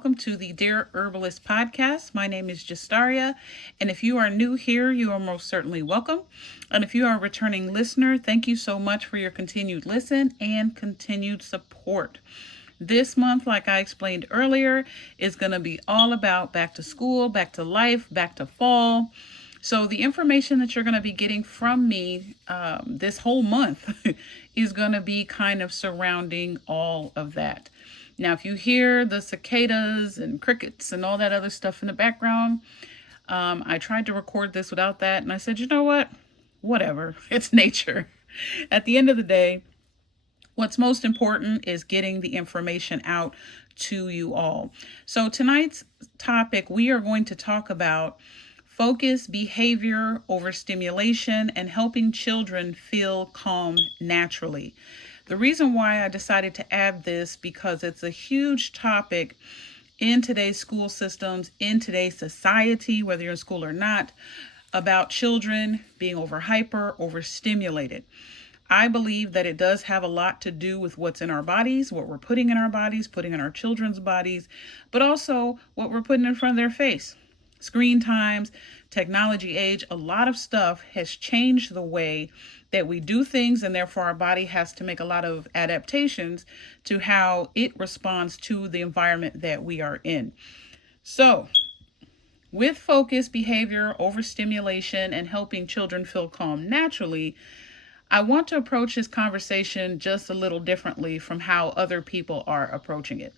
welcome to the Dear Herbalist podcast. My name is Justaria, and if you are new here, you are most certainly welcome. And if you are a returning listener, thank you so much for your continued listen and continued support. This month, like I explained earlier, is going to be all about back to school, back to life, back to fall. So the information that you're going to be getting from me this whole month is going to be kind of surrounding all of that. Now, if you hear the cicadas and crickets and all that other stuff in the background, I tried to record this without that, and I said, you know what? Whatever. It's nature. At the end of the day, what's most important is getting the information out to you all. So tonight's topic, we are going to talk about focus, behavior, overstimulation, and helping children feel calm naturally. The reason why I decided to add this because it's a huge topic in today's school systems, in today's society, whether you're in school or not, about children being overstimulated. I believe that it does have a lot to do with what's in our bodies, what we're putting in our bodies, putting in our children's bodies, but also what we're putting in front of their face. Screen times, technology age, a lot of stuff has changed the way that we do things, and therefore our body has to make a lot of adaptations to how it responds to the environment that we are in. So, with focus, behavior, overstimulation, and helping children feel calm naturally, I want to approach this conversation just a little differently from how other people are approaching it.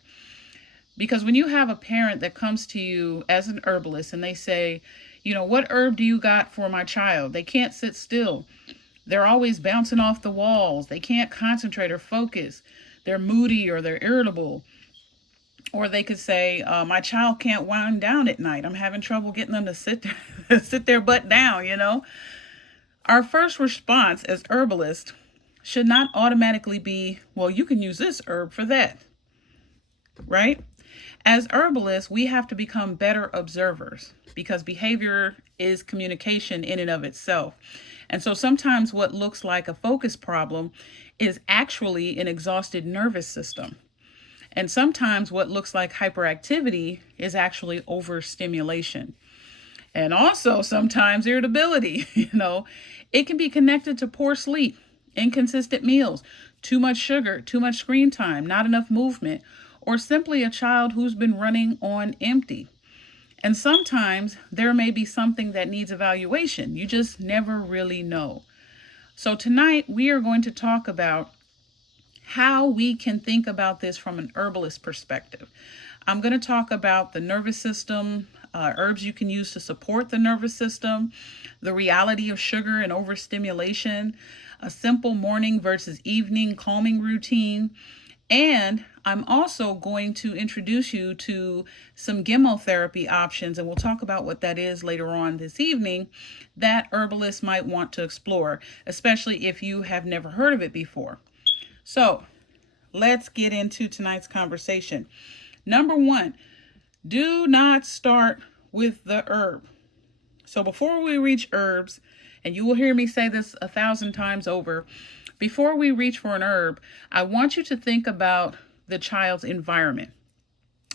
Because when you have a parent that comes to you as an herbalist and they say, you know, what herb do you got for my child? They can't sit still. They're always bouncing off the walls. They can't concentrate or focus. They're moody or they're irritable. Or they could say, my child can't wind down at night. I'm having trouble getting them to sit their butt down, you know. Our first response as herbalists should not automatically be, well, you can use this herb for that, right? As herbalists, we have to become better observers because behavior is communication in and of itself. And so sometimes what looks like a focus problem is actually an exhausted nervous system. And sometimes what looks like hyperactivity is actually overstimulation. And also sometimes irritability, it can be connected to poor sleep, inconsistent meals, too much sugar, too much screen time, not enough movement, or simply a child who's been running on empty. And sometimes there may be something that needs evaluation. You just never really know. So tonight we are going to talk about how we can think about this from an herbalist perspective. I'm going to talk about the nervous system, herbs you can use to support the nervous system, the reality of sugar and overstimulation, a simple morning versus evening calming routine, and I'm also going to introduce you to some chemotherapy options, and we'll talk about what that is later on this evening, that herbalists might want to explore, especially if you have never heard of it before. So let's get into tonight's conversation. Number one, do not start with the herb. So before we reach herbs, and you will hear me say this 1,000 times over, before we reach for an herb, I want you to think about the child's environment.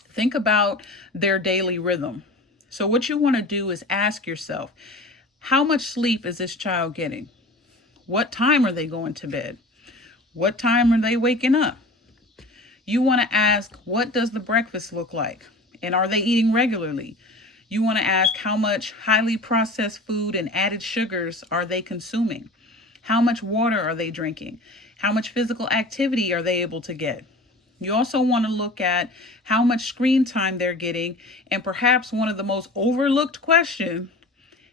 Think about their daily rhythm. So what you want to do is ask yourself, how much sleep is this child getting? What time are they going to bed? What time are they waking up? You want to ask, what does the breakfast look like? And are they eating regularly? You want to ask, how much highly processed food and added sugars are they consuming? How much water are they drinking? How much physical activity are they able to get? You also want to look at how much screen time they're getting, and perhaps one of the most overlooked questions,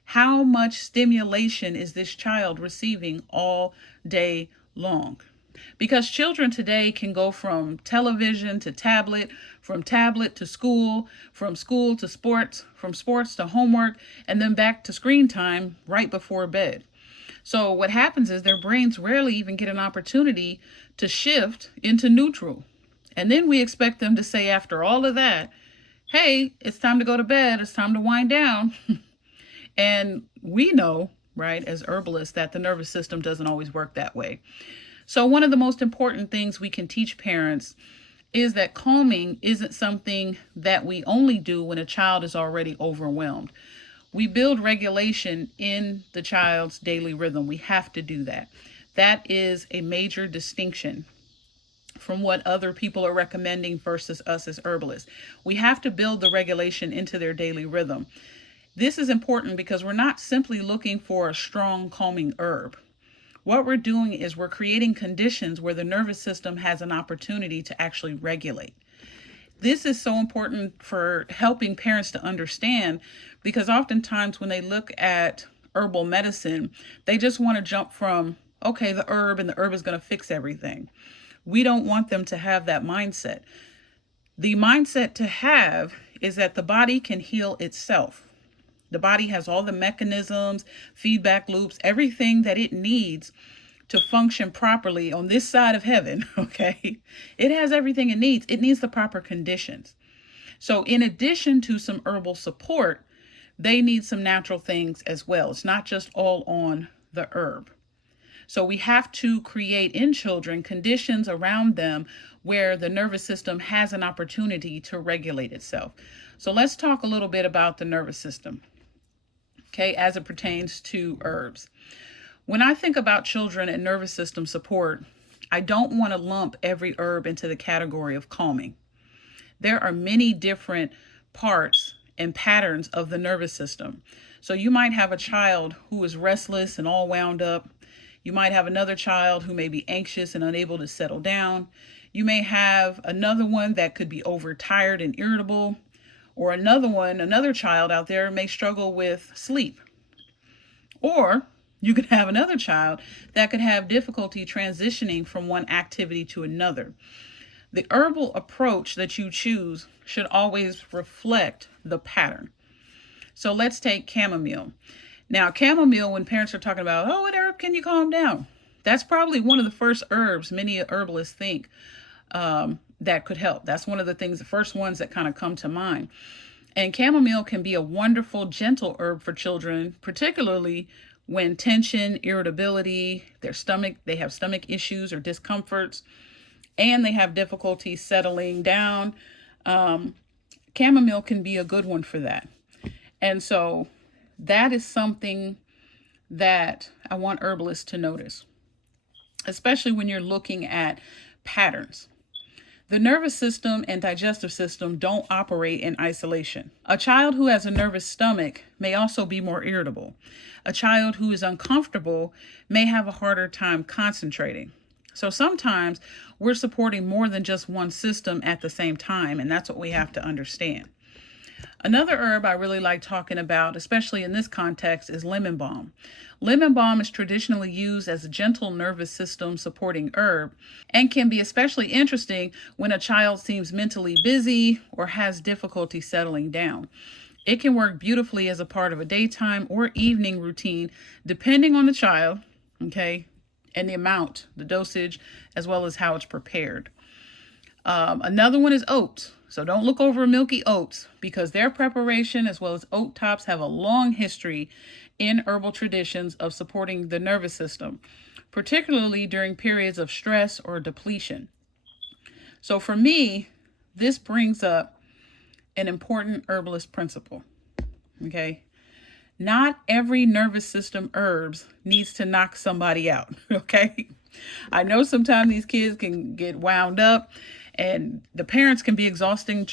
how much stimulation is this child receiving all day long? Because children today can go from television to tablet, from tablet to school, from school to sports, from sports to homework, and then back to screen time right before bed. So what happens is their brains rarely even get an opportunity to shift into neutral. And then we expect them to say after all of that, hey, it's time to go to bed, it's time to wind down. And we know, right, as herbalists, that the nervous system doesn't always work that way. So one of the most important things we can teach parents is that calming isn't something that we only do when a child is already overwhelmed. We build regulation in the child's daily rhythm. We have to do that. That is a major distinction from what other people are recommending versus us as herbalists. We have to build the regulation into their daily rhythm. This is important because we're not simply looking for a strong calming herb. What we're doing is we're creating conditions where the nervous system has an opportunity to actually regulate. This is so important for helping parents to understand, because oftentimes when they look at herbal medicine, they just want to jump from, okay, the herb and the herb is going to fix everything. We don't want them to have that mindset. The mindset to have is that the body can heal itself. The body has all the mechanisms, feedback loops, everything that it needs to function properly on this side of heaven, okay? It has everything it needs. It needs the proper conditions. So in addition to some herbal support, they need some natural things as well. It's not just all on the herb. So we have to create in children conditions around them where the nervous system has an opportunity to regulate itself. So let's talk a little bit about the nervous system, okay, as it pertains to herbs. When I think about children and nervous system support, I don't want to lump every herb into the category of calming. There are many different parts and patterns of the nervous system. So you might have a child who is restless and all wound up. You might have another child who may be anxious and unable to settle down. You may have another one that could be overtired and irritable. Or another child out there may struggle with sleep. Or you could have another child that could have difficulty transitioning from one activity to another. The herbal approach that you choose should always reflect the pattern. So let's take chamomile. Now, chamomile, when parents are talking about, oh, what herb can you calm down? That's probably one of the first herbs many herbalists think that could help. That's one of the first ones that kind of come to mind. And chamomile can be a wonderful, gentle herb for children, particularly when tension, irritability, they have stomach issues or discomforts, and they have difficulty settling down. Chamomile can be a good one for that. And so that is something that I want herbalists to notice, especially when you're looking at patterns. The nervous system and digestive system don't operate in isolation. A child who has a nervous stomach may also be more irritable. A child who is uncomfortable may have a harder time concentrating. So sometimes we're supporting more than just one system at the same time, and that's what we have to understand. Another herb I really like talking about, especially in this context, is lemon balm. Lemon balm is traditionally used as a gentle nervous system supporting herb and can be especially interesting when a child seems mentally busy or has difficulty settling down. It can work beautifully as a part of a daytime or evening routine, depending on the child, okay, and the amount, the dosage, as well as how it's prepared. Another one is oats. So don't look over milky oats, because their preparation as well as oat tops have a long history in herbal traditions of supporting the nervous system, particularly during periods of stress or depletion. So for me, this brings up an important herbalist principle, okay? Not every nervous system herbs needs to knock somebody out, okay? I know sometimes these kids can get wound up and the parents can be exhausted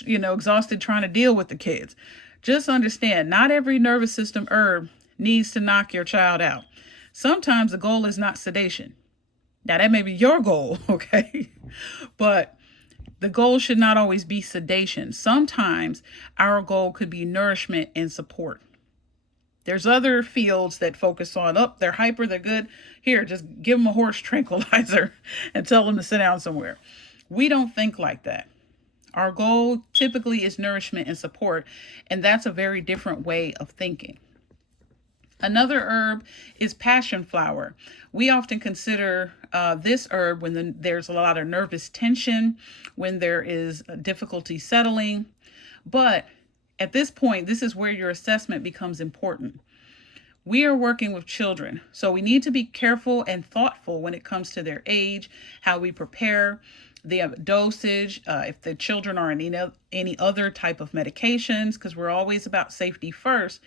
trying to deal with the kids. Just understand, not every nervous system herb needs to knock your child out. Sometimes the goal is not sedation. Now, that may be your goal, okay? But the goal should not always be sedation. Sometimes our goal could be nourishment and support. There's other fields that focus on, they're hyper, they're good. Here, just give them a horse tranquilizer and tell them to sit down somewhere. We don't think like that. Our goal typically is nourishment and support, and that's a very different way of thinking. Another herb is passion flower. We often consider this herb when there's a lot of nervous tension, when there is difficulty settling. But at this point, this is where your assessment becomes important. We are working with children, so we need to be careful and thoughtful when it comes to their age, how we prepare. the dosage, if the children are on any other type of medications, because we're always about safety first,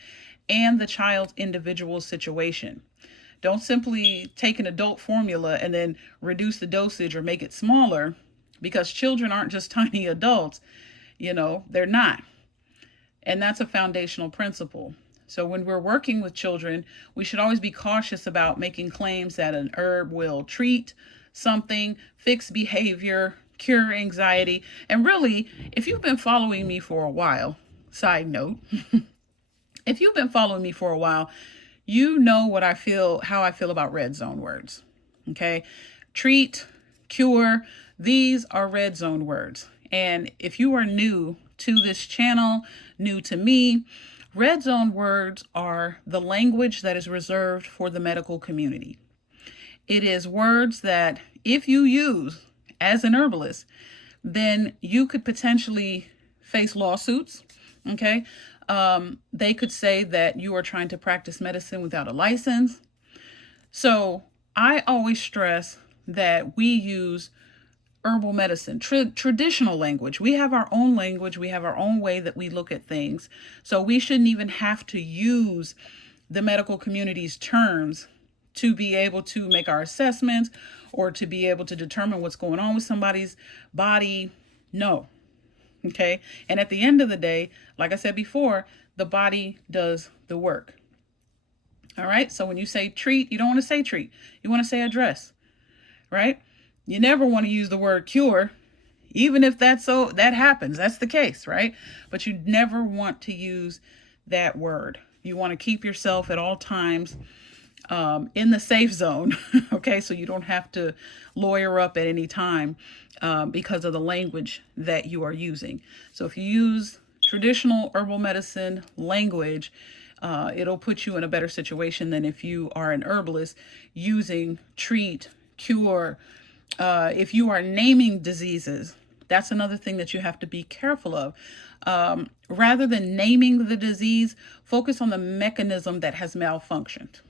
and the child's individual situation. Don't simply take an adult formula and then reduce the dosage or make it smaller, because children aren't just tiny adults. They're not. And that's a foundational principle. So when we're working with children, we should always be cautious about making claims that an herb will treat something, fix behavior, cure anxiety. And really, if you've been following me for a while, side note, if you've been following me for a while, you know how I feel about red zone words. Okay? Treat, cure, these are red zone words. And if you are new to this channel, new to me, red zone words are the language that is reserved for the medical community. It is words that if you use as an herbalist, then you could potentially face lawsuits. Okay? They could say that you are trying to practice medicine without a license. So I always stress that we use herbal medicine, traditional language. We have our own language. We have our own way that we look at things. So we shouldn't even have to use the medical community's terms to be able to make our assessments or to be able to determine what's going on with somebody's body. No. Okay. And at the end of the day, like I said before, the body does the work. All right. So when you say treat, you don't want to say treat. You want to say address, right? You never want to use the word cure, even if that happens. That's the case, right? But you never want to use that word. You want to keep yourself at all times in the safe zone, okay? So you don't have to lawyer up at any time because of the language that you are using. So if you use traditional herbal medicine language, it'll put you in a better situation than if you are an herbalist using treat, cure. If you are naming diseases, that's another thing that you have to be careful of. Rather than naming the disease, focus on the mechanism that has malfunctioned.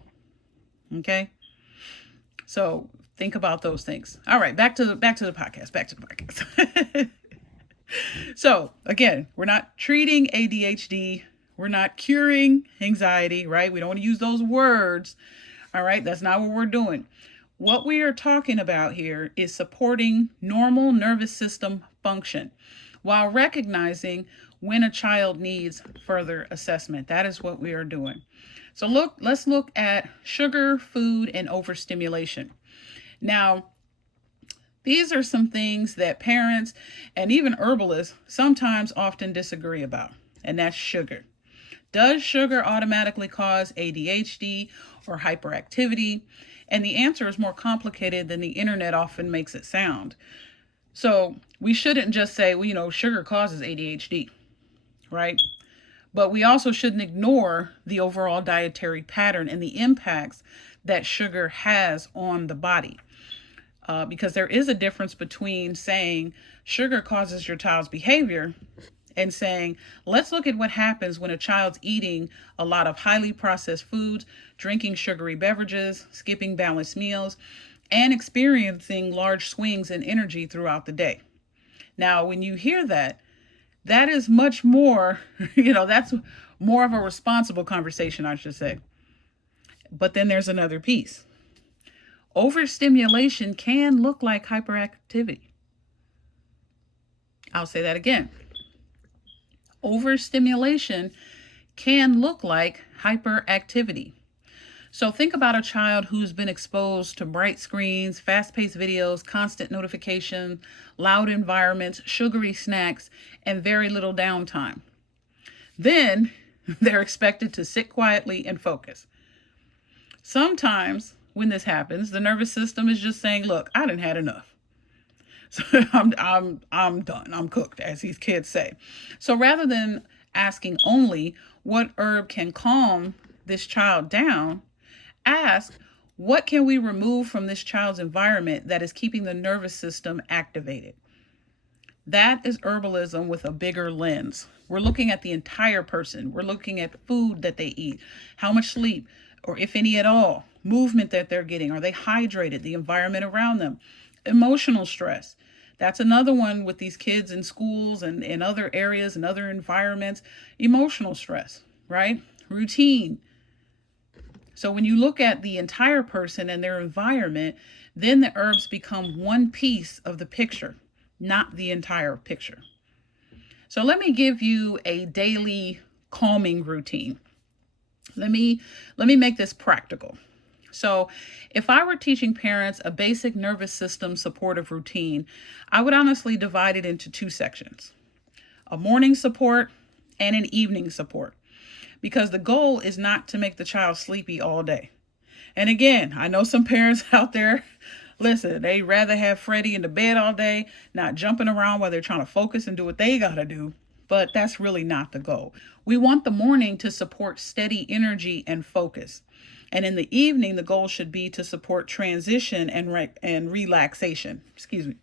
Okay? So think about those things. All right, back to the podcast. So again, we're not treating ADHD. We're not curing anxiety, right? We don't want to use those words. All right, that's not what we're doing. What we are talking about here is supporting normal nervous system function while recognizing when a child needs further assessment. That is what we are doing. So let's look at sugar, food, and overstimulation. Now, these are some things that parents and even herbalists sometimes often disagree about, and that's sugar. Does sugar automatically cause ADHD or hyperactivity? And the answer is more complicated than the internet often makes it sound. So we shouldn't just say, well, sugar causes ADHD, right? But we also shouldn't ignore the overall dietary pattern and the impacts that sugar has on the body. Because there is a difference between saying sugar causes your child's behavior and saying, let's look at what happens when a child's eating a lot of highly processed foods, drinking sugary beverages, skipping balanced meals, and experiencing large swings in energy throughout the day. Now, when you hear that, that is much more, that's more of a responsible conversation, I should say. But then there's another piece. Overstimulation can look like hyperactivity. I'll say that again. Overstimulation can look like hyperactivity. So think about a child who's been exposed to bright screens, fast-paced videos, constant notification, loud environments, sugary snacks, and very little downtime. Then they're expected to sit quietly and focus. Sometimes when this happens, the nervous system is just saying, look, I done had enough. So I'm done. I'm cooked, as these kids say. So rather than asking only what herb can calm this child down, ask what can we remove from this child's environment that is keeping the nervous system activated. That is herbalism with a bigger lens. We're looking at the entire person. We're looking at food that they eat, how much sleep, or if any at all, movement that they're getting. Are they hydrated? The environment around them, emotional stress. That's another one with these kids in schools and in other areas and other environments. Emotional stress, right? Routine. So when you look at the entire person and their environment, then the herbs become one piece of the picture, not the entire picture. So let me give you a daily calming routine. Let me make this practical. So, if I were teaching parents a basic nervous system supportive routine, I would honestly divide it into two sections: a morning support and an evening support, because the goal is not to make the child sleepy all day. And again, I know some parents out there, listen, they rather have Freddie in the bed all day, not jumping around while they're trying to focus and do what they got to do. But that's really not the goal. We want the morning to support steady energy and focus. And in the evening, the goal should be to support transition and relaxation. Excuse me.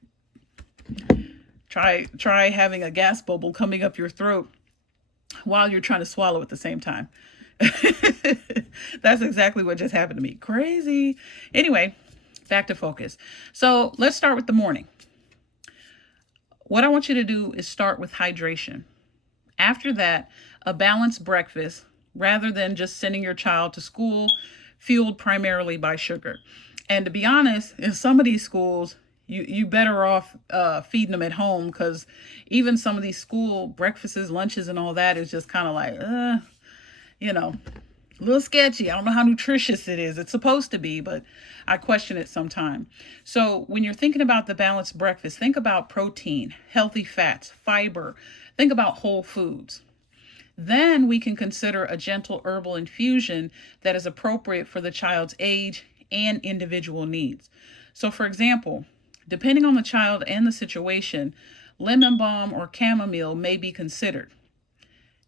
Try having a gas bubble coming up your throat while you're trying to swallow at the same time. That's exactly what just happened to me. Crazy. Anyway, back to focus. So let's start with the morning. What I want you to do is start with hydration. After that, a balanced breakfast rather than just sending your child to school fueled primarily by sugar. And to be honest, in some of these schools, you better off feeding them at home, because even some of these school breakfasts, lunches, and all that is just kind of like, a little sketchy. I don't know how nutritious it is. It's supposed to be, but I question it sometimes. So when you're thinking about the balanced breakfast, think about protein, healthy fats, fiber. Think about whole foods. Then we can consider a gentle herbal infusion that is appropriate for the child's age and individual needs. So for example, depending on the child and the situation, lemon balm or chamomile may be considered.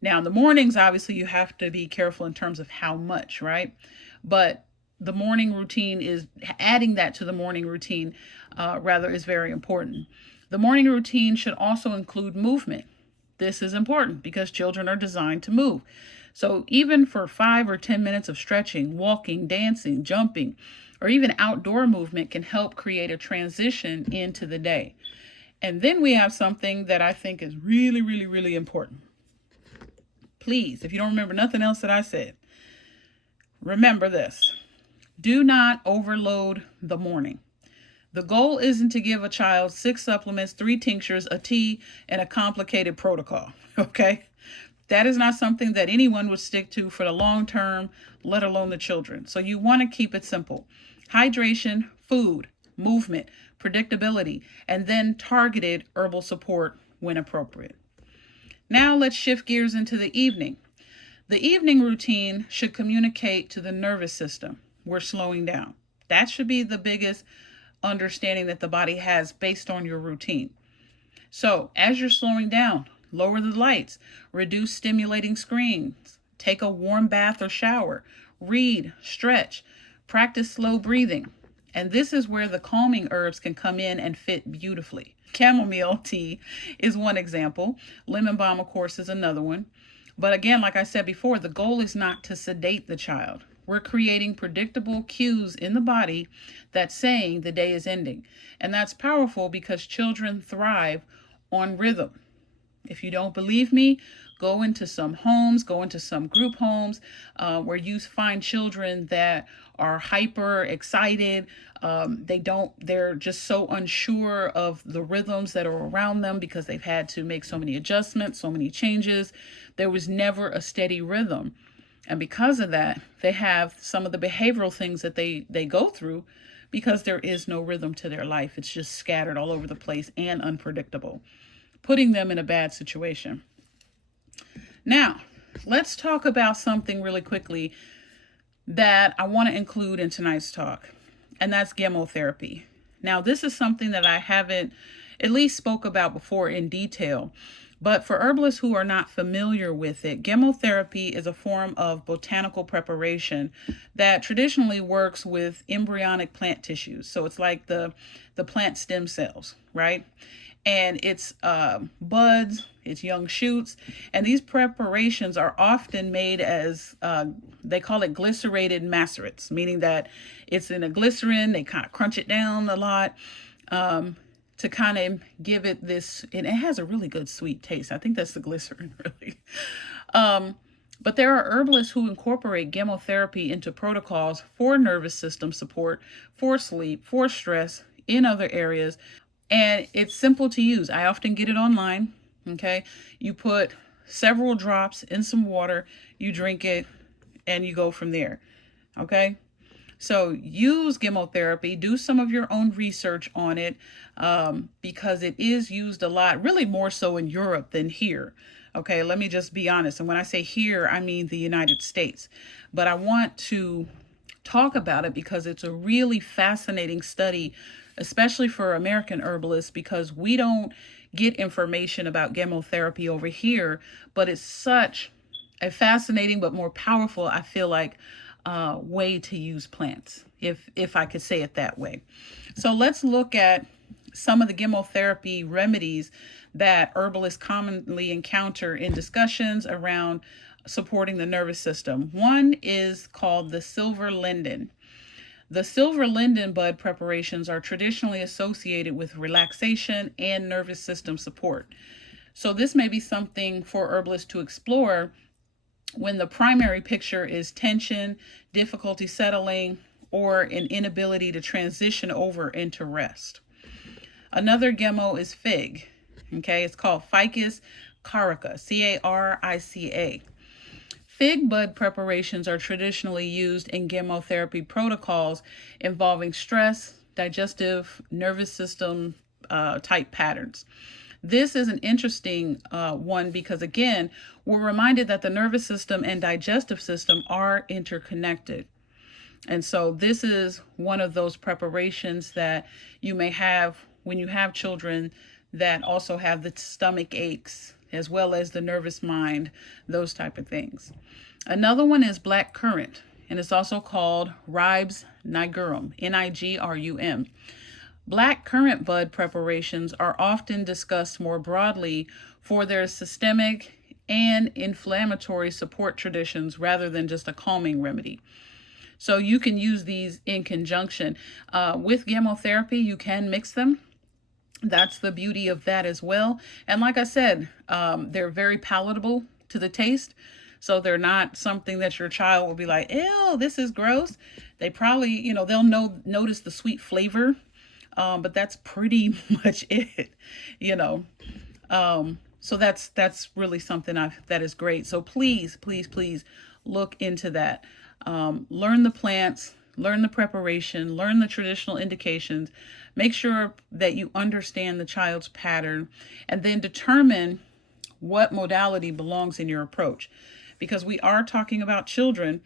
Now, in the mornings, obviously, you have to be careful in terms of how much, right? But the morning routine is adding that to the morning routine, is very important. The morning routine should also include movement. This is important because children are designed to move. So even for 5 or 10 minutes of stretching, walking, dancing, jumping, or even outdoor movement can help create a transition into the day. And then we have something that I think is really, really, really important. Please, if you don't remember nothing else that I said, remember this. Do not overload the morning. The goal isn't to give a child 6 supplements, 3 tinctures, a tea, and a complicated protocol, okay? That is not something that anyone would stick to for the long term, let alone the children. So you want to keep it simple. Hydration, food, movement, predictability, and then targeted herbal support when appropriate. Now let's shift gears into the evening. The evening routine should communicate to the nervous system we're slowing down. That should be the biggest understanding that the body has based on your routine. So as you're slowing down, lower the lights, reduce stimulating screens, take a warm bath or shower, read, stretch, practice slow breathing. And this is where the calming herbs can come in and fit beautifully. Chamomile tea is one example. Lemon balm, of course, is another one. But again, like I said before, the goal is not to sedate the child. We're creating predictable cues in the body that's saying the day is ending. And that's powerful because children thrive on rhythm. If you don't believe me, go into some homes, go into some group homes where you find children that are hyper excited. They're just so unsure of the rhythms that are around them because they've had to make so many adjustments, so many changes. There was never a steady rhythm. And because of that, they have some of the behavioral things that they go through because there is no rhythm to their life. It's just scattered all over the place and unpredictable, putting them in a bad situation. Now, let's talk about something really quickly that I want to include in tonight's talk, and that's chemotherapy. Now, this is something that I haven't at least spoke about before in detail, but for herbalists who are not familiar with it, chemotherapy is a form of botanical preparation that traditionally works with embryonic plant tissues. So it's like the plant stem cells, right? And it's buds, it's young shoots, and these preparations are often made as, they call it glycerated macerates, meaning that it's in a glycerin, they kind of crunch it down a lot to to kind of give it this, and it has a really good sweet taste. I think that's the glycerin, really. But there are herbalists who incorporate chemotherapy into protocols for nervous system support, for sleep, for stress, in other areas. And it's simple to use. I often get it online. Okay. You put several drops in some water, you drink it, and you go from there. Okay. So use chemotherapy, do some of your own research on it, because it is used a lot, really more so in Europe than here. Okay, let me just be honest. And when I say here, I mean the United States. But I want to talk about it because it's a really fascinating study, especially for American herbalists, because we don't get information about chemotherapy over here, but it's such a fascinating but more powerful, I feel like, way to use plants, if I could say it that way. So let's look at some of the chemotherapy remedies that herbalists commonly encounter in discussions around supporting the nervous system. One is called the silver linden. The silver linden bud preparations are traditionally associated with relaxation and nervous system support. So this may be something for herbalists to explore when the primary picture is tension, difficulty settling, or an inability to transition over into rest. Another gemo is fig. Okay, it's called Ficus carica, Carica. Fig bud preparations are traditionally used in chemotherapy protocols involving stress, digestive, nervous system type patterns. This is an interesting one because, again, we're reminded that the nervous system and digestive system are interconnected. And so this is one of those preparations that you may have when you have children that also have the stomach aches as well as the nervous mind, those type of things. Another one is black currant, and it's also called Ribes nigrum, Nigrum. Black currant bud preparations are often discussed more broadly for their systemic and inflammatory support traditions rather than just a calming remedy. So you can use these in conjunction. With chemotherapy, you can mix them. That's the beauty of that as well. And like I said, they're very palatable to the taste. So they're not something that your child will be like, ew, this is gross. They probably, they'll notice the sweet flavor. But that's pretty much it, So that's really something that is great. So please, please, please look into that. Learn the plants, learn the preparation, learn the traditional indications. Make sure that you understand the child's pattern, and then determine what modality belongs in your approach. Because we are talking about children,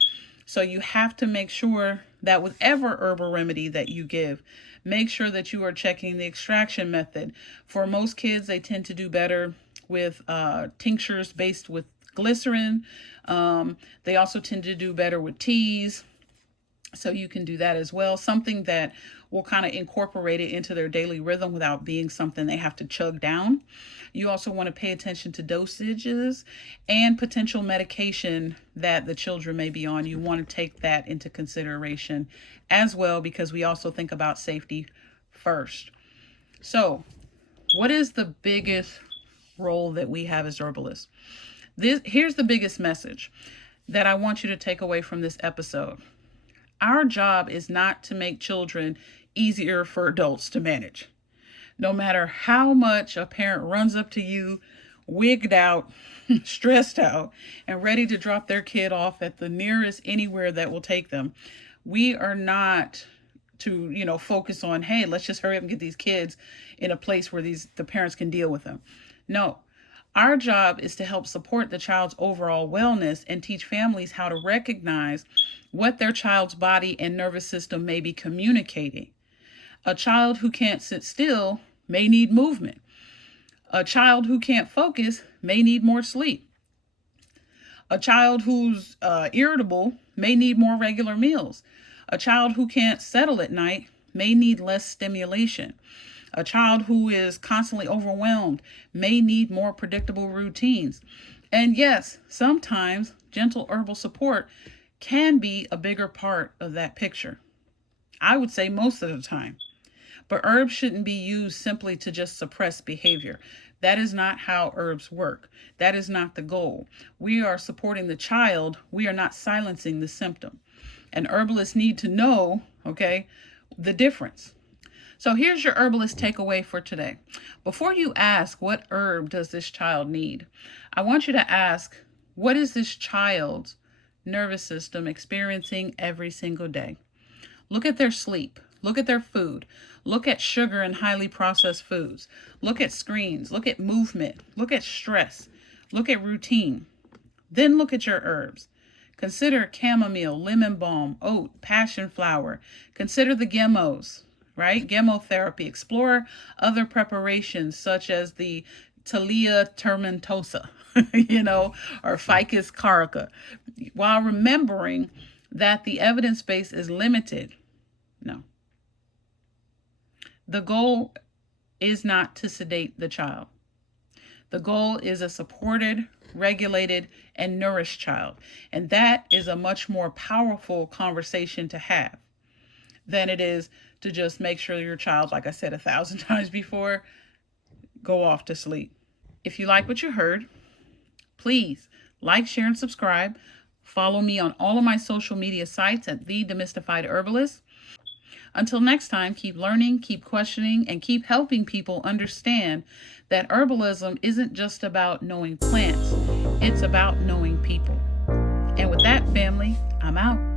so you have to make sure that whatever herbal remedy that you give, make sure that you are checking the extraction method. For most kids, they tend to do better with tinctures based with glycerin. They also tend to do better with teas. So you can do that as well. Something that will kind of incorporate it into their daily rhythm without being something they have to chug down. You also want to pay attention to dosages and potential medication that the children may be on. You want to take that into consideration as well, because we also think about safety first. So, what is the biggest role that we have as herbalists? Here's the biggest message that I want you to take away from this episode. Our job is not to make children easier for adults to manage. No matter how much a parent runs up to you, wigged out, stressed out, and ready to drop their kid off at the nearest anywhere that will take them, we are not to, focus on, hey, let's just hurry up and get these kids in a place where the parents can deal with them. No. Our job is to help support the child's overall wellness and teach families how to recognize what their child's body and nervous system may be communicating. A child who can't sit still may need movement. A child who can't focus may need more sleep. A child who's irritable may need more regular meals. A child who can't settle at night may need less stimulation. A child who is constantly overwhelmed may need more predictable routines. And yes, sometimes gentle herbal support can be a bigger part of that picture. I would say most of the time. But herbs shouldn't be used simply to just suppress behavior. That is not how herbs work. That is not the goal. We are supporting the child. We are not silencing the symptom. And herbalists need to know, okay, the difference. So here's your herbalist takeaway for today. Before you ask, what herb does this child need? I want you to ask, what is this child's nervous system experiencing every single day? Look at their sleep. Look at their food. Look at sugar and highly processed foods. Look at screens. Look at movement. Look at stress. Look at routine. Then look at your herbs. Consider chamomile, lemon balm, oat, passion flower. Consider the gemmos, right? Gemotherapy. Explore other preparations such as the Tilia tomentosa, or Ficus carica, while remembering that the evidence base is limited. No. The goal is not to sedate the child. The goal is a supported, regulated, and nourished child. And that is a much more powerful conversation to have than it is to just make sure your child, like I said 1,000 times before, go off to sleep. If you like what you heard, please like, share, and subscribe. Follow me on all of my social media sites at The Demystified Herbalist. Until next time, keep learning, keep questioning, and keep helping people understand that herbalism isn't just about knowing plants. It's about knowing people. And with that, family, I'm out.